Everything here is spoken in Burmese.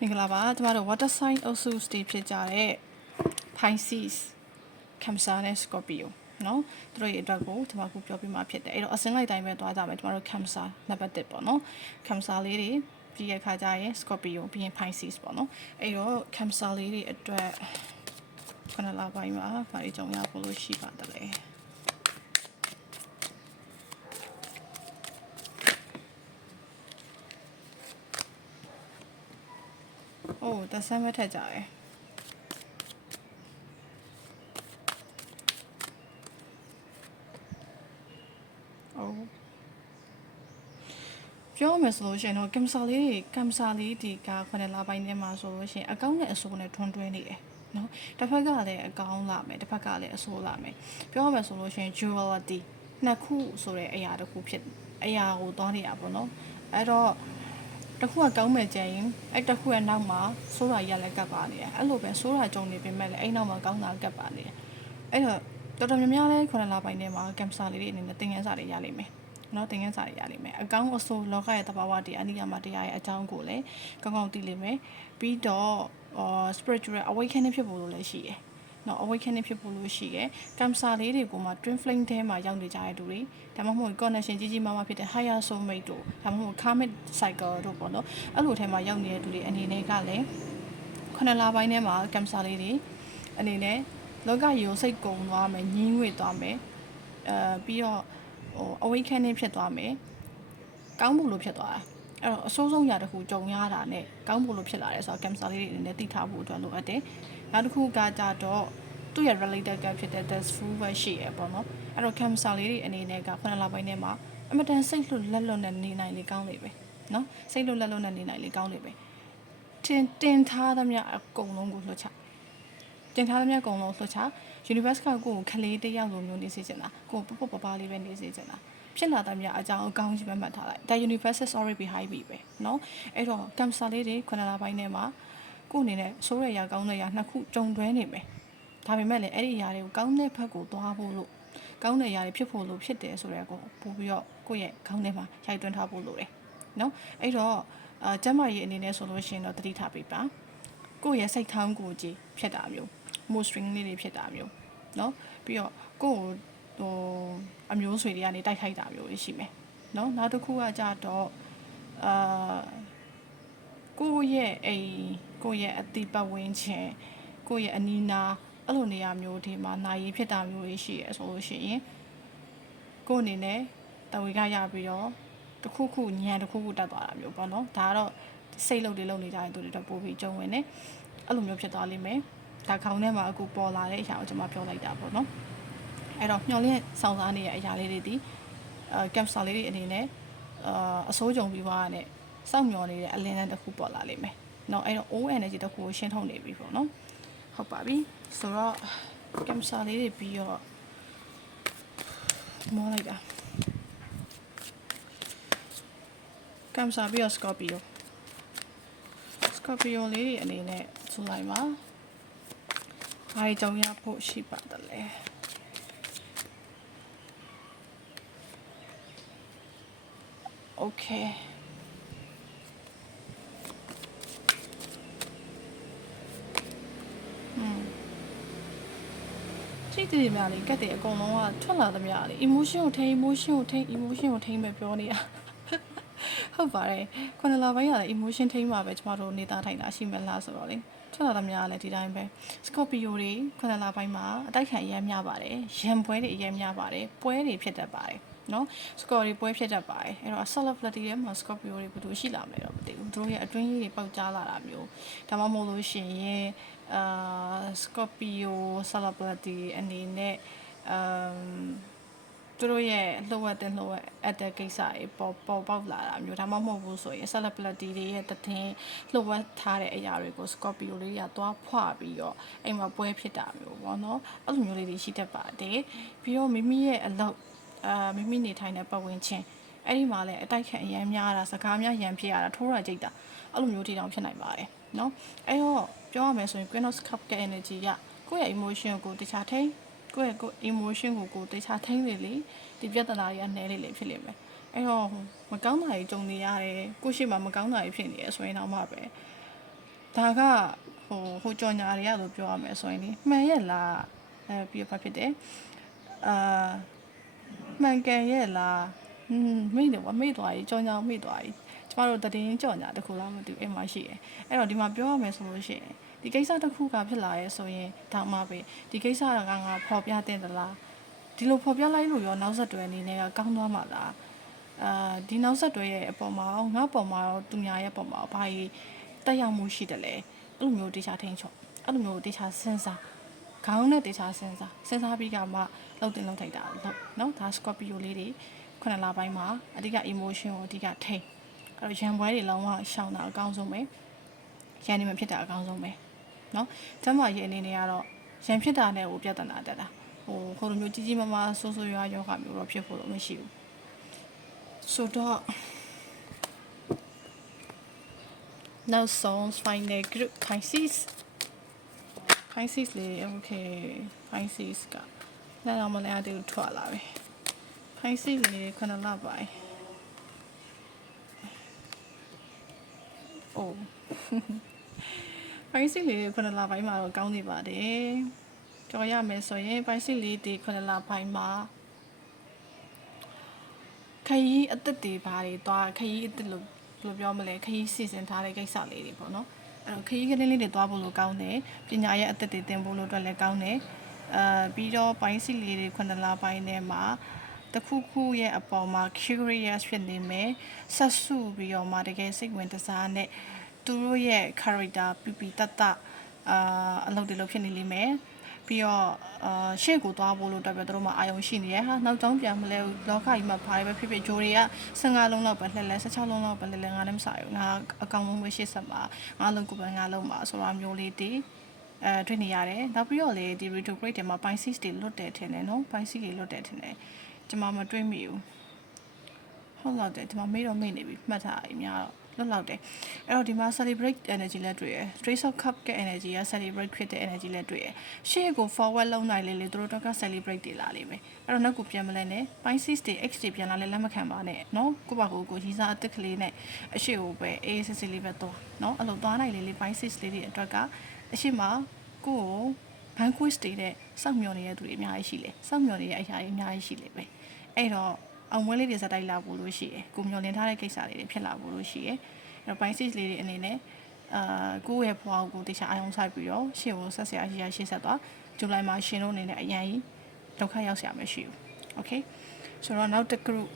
မင်္ဂလာပါကျမတို့ water sign အုပ်စု stage ဖြစ်ကြတဲ့ Pisces Cancer နဲ့ Scorpio เนาะသူတို့ရဲ့အတွက်ကိုကျမခုပြောပြမှာဖြစ်တယ်အဲ့တော့အစင်းလိုက်တိုင်းပဲသွားကြမယ်ကျမတို့ Cancer နံပါတ်1ပေါ့เนาะ Cancer လေးတွေပြီးရခါကြရင် Scorpio ပြီးရင် Pisces ပေါ့เนาะအဲ့တော့ Cancer လေးတွေအတွက်ခဏလာပိုင်းမှာဘာတွေကြုံရဖို့လို့ရှိပါတယ်လဲအိုးတဆမ်းမထက်ကြတယ်ပြောမယ်ဆိုလို့ရှိရင်တော့ကမ်ဆာလေးဒီကခုနှစ်လပိုင်းထဲမှာဆိုလို့ရှိရင်အကောင့်နဲ့အဆိုးနဲ့ထွန်းတွဲနေတယ်နော်တစ်ဖက်ကလည်းအကောင့်လာမယ်တစ်ဖက်ကလည်းအဆိုးလာမယ်ပြောမယ်ဆိုလို့ရှိရင် duality နှစ်ခုဆိုတဲ့အရာတစ်ခုဖြစ်အရာကိုသွားနေတာပေါ့နော်အဲ့တော့တစ်ခုကကောင်းမဲ့ကြရင်အဲ့တစ်ခုရဲ့နောက်မှာဆိုးတာရလည်းကပ်ပါနေတယ်အဲ့လိုပဲဆိုးတာကြုံနေပေမဲ့လည်းအဲ့နောက်မှာကောင်းတာကပ်ပါနေတယ်အဲ့တော့တော်တော်များများလဲခုနှစ်လပိုင်းထဲမှာကမ်ဆာလေးတွေအနေနဲ့သင်ခန်းစာတွေရလိမ့်မယ်နော်သင်ခန်းစာတွေရလိမ့်မယ်အကောင့်အဆိုးလောကရဲ့တဘာဝတရားအနိယမတရားရဲ့အကြောင်းကိုလည်းကောင်းကောင်းသိလိမ့်မယ်ပြီးတော့ spiritual awakening ဖြစ်ဖို့လို့လည်းရှိတယ်နော် awakening ဖြစ်ဖို့လို့ရှိတယ်ကမ်ဆာလေးတွေပုံမှာ twin flame ထဲမှာရောက်နေကြတဲ့သူတွေဒါမှမဟုတ် connection ကြီးကြီးမားမားဖြစ်တဲ့ higher soulmate တို့ဒါမှမဟုတ် karmic cycle တို့ပေါ့နော်အဲ့လိုထဲမှာရောက်နေတဲ့သူတွေအနေနဲ့ကလည်းခုနှစ်လပိုင်းထဲမှာကမ်ဆာလေးတွေအနေနဲ့လောကကြီးကိုစိတ်ကုံသွားမယ်ညှင်းငွေ့သွားမယ်ပြီးတော့awakening ဖြစ်သွားမယ်ကောင်းဖို့လို့ဖြစ်သွားတာအဲ့တော့အဆိုးဆုံးຢာတစ်ခုကြုံရတာနဲ့ကောင်းဖို့လို့ဖြစ်လာတယ်ဆိုတော့ cancer လေးတွေအနေနဲ့သိထားဖို့အတွက်လိုအပ်တယ်နောက်တစ်ခုကကြတော့သူ့ရဲ့ related ကဖြစ်တဲ့ death food ပဲရှိရပေါ့နော်အဲ့တော့ cancer လေးတွေအနေနဲ့ကခုနှစ်လပိုင်းထဲမှာအမတန်စိတ်လွတ်လက်လွတ်နဲ့နေနိုင်လေကောင်းလေပဲနော်စိတ်လွတ်လက်လွတ်နဲ့နေနိုင်လေကောင်းလေပဲတင်ထားသမျှအကုန်လုံးကိုလွှတ်ချတင်ထားသမျှအကုန်လုံးလွှတ်ချ universe ကကိုယ်ခလေးတယောက်လိုမျိုးနေစေချင်တာကိုပပပလေးပဲနေစေချင်တာဖြစ်လာတဲ့မြအကြောင်းအကောင်းကြီးပဲမှတ်ထားလိုက်ဒါ universe is already behind ပြီပဲเนาะအဲ့တော့ cancer လေးတွေခုနလပိုင်းထဲမှာကိုယ်အနေနဲ့ဆိုးရရာကောင်းတဲ့ရာနှစ်ခုကြုံတွဲနေမယ်ဒါပေမဲ့လည်းအဲ့ဒီຢာတွေကိုကောင်းတဲ့ဘက်ကိုသွားဖို့လို့ကောင်းတဲ့ຢာတွေဖြစ်ဖို့လို့ဖြစ်တယ်ဆိုတဲ့ကိုပို့ပြီးတော့ကိုယ့်ရဲ့ခေါင်းထဲမှာရိုက်သွင်းထားဖို့လိုတယ်เนาะအဲ့တော့ကျမကြီးအနေနဲ့ဆိုလို့ရှိရင်တော့တတိထားပေးပါကိုယ့်ရဲ့စိတ်ထောင်းကိုကြည်ဖြစ်တာမျိုး mood swing လေးတွေဖြစ်တာမျိုးเนาะပြီးတော့ကိုယ့်ကိုအမျိုးဆွေတွေကနေတိုက်ခိုက်တာမျိုးရှိမယ်เนาะနောက်တစ်ခုကကြတော့ကိုယ့်ရဲ့အိမ်ကိုယ့်ရဲ့အတိပတ်ဝန်းကျင်ကိုယ့်ရဲ့အနီးနားအဲ့လိုနေရာမျိုးဒီမှာနိုင်ရင်ဖြစ်တာမျိုးတွေရှိရဆိုလို့ရှိရင်ကိုယ့်အနေနဲ့တဝေကရပြီးတော့တစ်ခုခုညံတစ်ခုခုတက်သွားတာမျိုးပေါ့နော်ဒါကတော့စိတ်လုံးတွေလုံးနေကြတဲ့သူတွေတော့ပို့ပြီးကြုံဝင်နေအဲ့လိုမျိုးဖြစ်သွားလိမ့်မယ်ဒါခေါင်းထဲမှာအခုပေါ်လာတဲ့အရာကိုကျွန်မပြောလိုက်တာပေါ့နော်အဲ့တော့မျောလင်းဆောင်စားနေတဲ့အရာလေးတွေဒီကမ်ဆာလေးတွေအနေနဲ့အစိုးကြုံပြီးသွားတဲ့စောင့်မျောနေတဲ့အလင်းတန်းတစ်ခုပေါ်လာလိမ့်မယ်เนาะအဲ့တော့ O energy တစ်ခုကိုရှင်းထုတ်နေပြီပေါ့နော်ဟုတ်ပါပြီဆိုတော့ကမ်ဆာလေးတွေပြီးတော့မောလိုက်တာကမ်ဆာပြီးတော့ Scorpio လေးတွေအနေနဲ့ဆိုလိုက်ပါဘာကြောင့်ရဖို့ရှိပါတယ်လဲโอเคစိတ်တွေများလေကတ်တယ်အကုန်လုံးကထွက်လာသမျှလေ emotion ကိုထိန်းပဲပြောနေတာဟုတ်ပါတယ်ခုနလပိုင်းကလည်း emotion ထိန်းမှာပဲကျမတို့နေတာထိုင်တာရှိမလားဆိုတော့လေထွက်လာသမျှလည်းဒီတိုင်းပဲ Scorpio တွေခုနလပိုင်းမှာအတိုက်ခံအရင်များပါတယ်ရံပွဲတွေအရင်များပါတယ်ပွဲတွေဖြစ်တတ်ပါတယ်နော် Scorpio ပွဲဖြစ်တတ်ပါတယ်အဲ့တော့ celebrity ထဲမှာ Scorpio တွေဘယ်လိုရှိလာမလဲတော့မသိဘူးသူတို့ရဲ့အတွင်းရေးတွေပေါက်ကြားလာတာမျိုးဒါမှမဟုတ်လို့ရှိရင်Scorpio celebrity အနေနဲ့သူတို့ရဲ့လှုပ်ဝက်တဲ့ကိစ္စတွေပေါ်ပေါက်လာတာမျိုးဒါမှမဟုတ်ဘူးဆိုရင် celebrity တွေရဲ့တည်လှုပ်ဝက်ထားတဲ့အရာတွေကို Scorpio လေးကသွားဖွပြီးတော့အိမ်မှာပွဲဖြစ်တာမျိုးပေါ့နော်အဲ့လိုမျိုးလေးတွေရှိတတ်ပါတယ်ပြီးတော့မိမိရဲ့အလုပ်မိမိနေထိုင်တဲ့ပတ်ဝန်းကျင်အဲ့ဒီမှာလည်းအတိုက်ခံအရန်များတာစကားများရန်ဖြစ်ရတာထိုးရကြိတ်တာအဲ့လိုမျိုးထိတောင်ဖြစ်နိုင်ပါတယ်เนาะအဲ့တော့ပြောရမယ်ဆိုရင် Queen of Cups ရဲ့ energy ကကိုယ့်ရဲ့ emotion ကိုတခြားထိန်းကိုယ့်ရဲ့ emotion ကိုတခြားထိန်းလေဒီပြဿနာတွေကနေလေဖြစ်လိမ့်မယ်အဲ့တော့မကောင်းတာတွေကြုံနေရတယ်ကိုယ့်ရှိမှမကောင်းတာတွေဖြစ်နေရဆိုရင်တော့မှပဲ ဒါကဟိုကြော်ညာတွေကလို့ပြောရမယ်ဆိုရင်လေမှန်ရဲ့လားပြီးတော့ဘာဖြစ်တယ်မှန်ကန်ရဲ့လားမိတယ်ကွာမိသွားပြီကြော်ညာမိသွားပြီကျမတို့တည်င်းကြော်ညာတစ်ခုလားမသိဘူးအိမ်မှာရှိတယ်အဲ့တော့ဒီမှာပြောရမယ်ဆိုလို့ရှိရင်ဒီကိစ္စတစ်ခုကဖြစ်လာရဲဆိုရင်ဒါမှပဲဒီကိစ္စကငါဖော်ပြတဲ့သလားဒီလိုဖော်ပြလိုက်လို့ရောနောက်ဆက်တွဲအနေနဲ့ကကောင်းသွားမှာလားဒီနောက်ဆက်တွဲရဲ့အပေါ်မှာငါပေါ်မှာရောသူများရဲ့ပေါ်မှာဘာကြီးတက်ရောက်မှုရှိတယ်လဲအဲ့လိုမျိုးတေချာထိန်ချော့အဲ့လိုမျိုးတေချာစဉ်းစားခေါင်းနဲ့တေချာစဉ်းစားပြီးကမှလောက်တင်လောက်ထိုက်တာလို့နော်ဒါ Scorpio လေးတွေခုနလပိုင်းမှာအဓိက emotion ကိုအဓိကထိန်အဲ့တော့ရံပွဲတွေလုံးဝရှောင်တာအကောင်းဆုံးပဲရန်နေမဖြစ်တာအကောင်းဆုံးပဲနော်ကျမရဲ့အနေနဲ့ကတော့ရန်ဖြစ်တာနဲ့ကိုပြဿနာတက်တာဟိုလိုမျိုးကြီးကြီးမားမားဆိုးဆိုးရွားယောဂမျိုးတော့ဖြစ်ဖို့တော့မရှိဘူးဆိုတော့ now songs final group Piscesလေ okay Pisces ကလည်းတော့မလဲအတူထွက်လာပြီ Pisces လေခဏလောက်ပါအိုး Pisces လေခဏလောက်ပိုင်းမှာတော့ကောင်းနေပါတယ်ကြော်ရမယ်ဆိုရင် Pisces လေးဒီခဏလောက်ပိုင်းမှာခရီးအသက်တွေဘာတွေသွားခရီးအသက်လို့ဘယ်လိုပြောမလဲခရီးစီစဉ်ထားတဲ့ကိစ္စလေးတွေပေါ့နော်အဲ့တော့ခရီးကလေးလေးတွေသွားဖို့လို့ကောင်းတယ်ပညာရဲ့အသက်တွေသင်ဖို့လို့အတွက်လည်းကောင်းတယ်ပြီးတော့ပိုင်းစီလေးတွေခုနလပိုင်းထဲမှာတခုခုရဲ့အပေါ်မှာ curious ဖြစ်နေမယ်ဆက်စုပြီးတော့မှတကယ်စိတ်ဝင်စားနဲ့သူတို့ရဲ့ character ပြပြတတ်အလုပ်တွေလုပ်ဖြစ်နေလိမ့်မယ်ပြီးတော့ရှေ့ကိုသွားဖို့လို့အတွက်ပဲတို့မှအာယုံရှိနေရဟာနောက်ကြောင်းပြန်မလဲလောကကြီးမှာဘာပဲဖြစ်ဖြစ်ဂျိုတွေက15လုံးလောက်ပဲလှက်လဲ16လုံးလောက်ပဲလှက်လဲငါလည်းမစားဘူးငါအကောင်လုံးပဲ80မှာငါလုံးကိုပဲငါလုံးမှာဆိုတာမျိုးလေးတွေတွေ့နေရတယ်နောက်ပြီးတော့လေဒီ retrograde တွေမှာ Pisces တွေလွတ်တယ်ထင်တယ်နော် Pisces တွေလွတ်တယ်ထင်တယ်ကျွန်မမတွေးမိဘူးဟုတ်လားတဲ့ကျွန်မမေ့တော့မေ့နေပြီမှတ်ထားအများတော့လွတ်လောက်တယ်အဲ့တော့ဒီမှာ celebrate energy လည်းတွေ့ရယ် Trace of Cup က energy က celebrate ဖြစ်တဲ့ energy လည်းတွေ့ရယ်ရှေ့ကို forward လုံးနိုင်လေလေတို့တော့က celebrate တွေလာလိမ့်မယ်အဲ့တော့နောက်ကိုပြန်မလဲနဲ့ Pisces တွေ X တွေပြန်လာလဲလက်မခံပါနဲ့နော်ကိုပါကိုရီးစားအစ်စ်ကလေးနဲ့အရှိကိုပဲအေးစစ်စစ်လေးပဲသွားနော်အဲ့လိုသွားနိုင်လေလေ Pisces လေးတွေအတွက်ကအရှိမကိုbanquet တွေတဲ့စောင့်မျှော်နေတဲ့သူတွေအများကြီးရှိလေစောင့်မျှော်နေတဲ့အရာတွေအများကြီးရှိလေပဲအဲ့တော့အောင်မွေးလေးတွေစတိုက်လာဖို့လို့ရှိရယ်ကိုမျှော်လင့်ထားတဲ့ကိစ္စလေးတွေဖြစ်လာဖို့လို့ရှိရယ်အဲ့တော့ Pisces လေးတွေအနေနဲ့ကိုယ့်ရဲ့ဘဝကိုတခြားအာရုံစိုက်ပြီးတော့ရှေ့ကိုဆက်ဆရာရှိရရှေ့ဆက်သွားဇူလိုင်မှာရှင်တို့အနေနဲ့အရင်ဒုက္ခရောက်ဆရာမရှိဘူး okay ဆိုတော့နောက်တစ် group